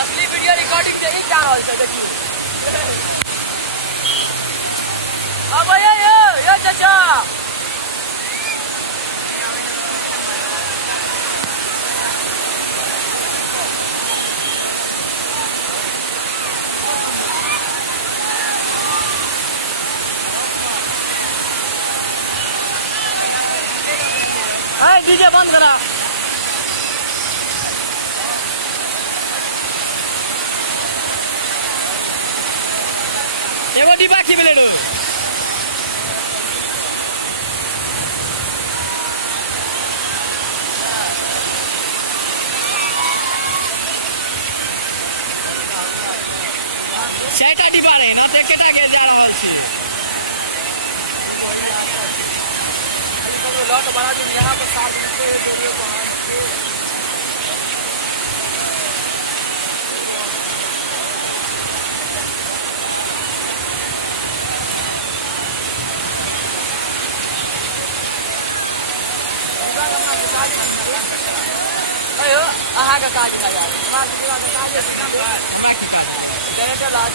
असली video recording से ही जा रहा है देखिए। अब ये चाचा डीजे बंद करा। एगो डिब्बा की मिले चारिटा डिब्बा रहे ना तो केटा के जा रहा है। बड़ा दिन यहाँ पर साथ अहाँ का काज का यार काज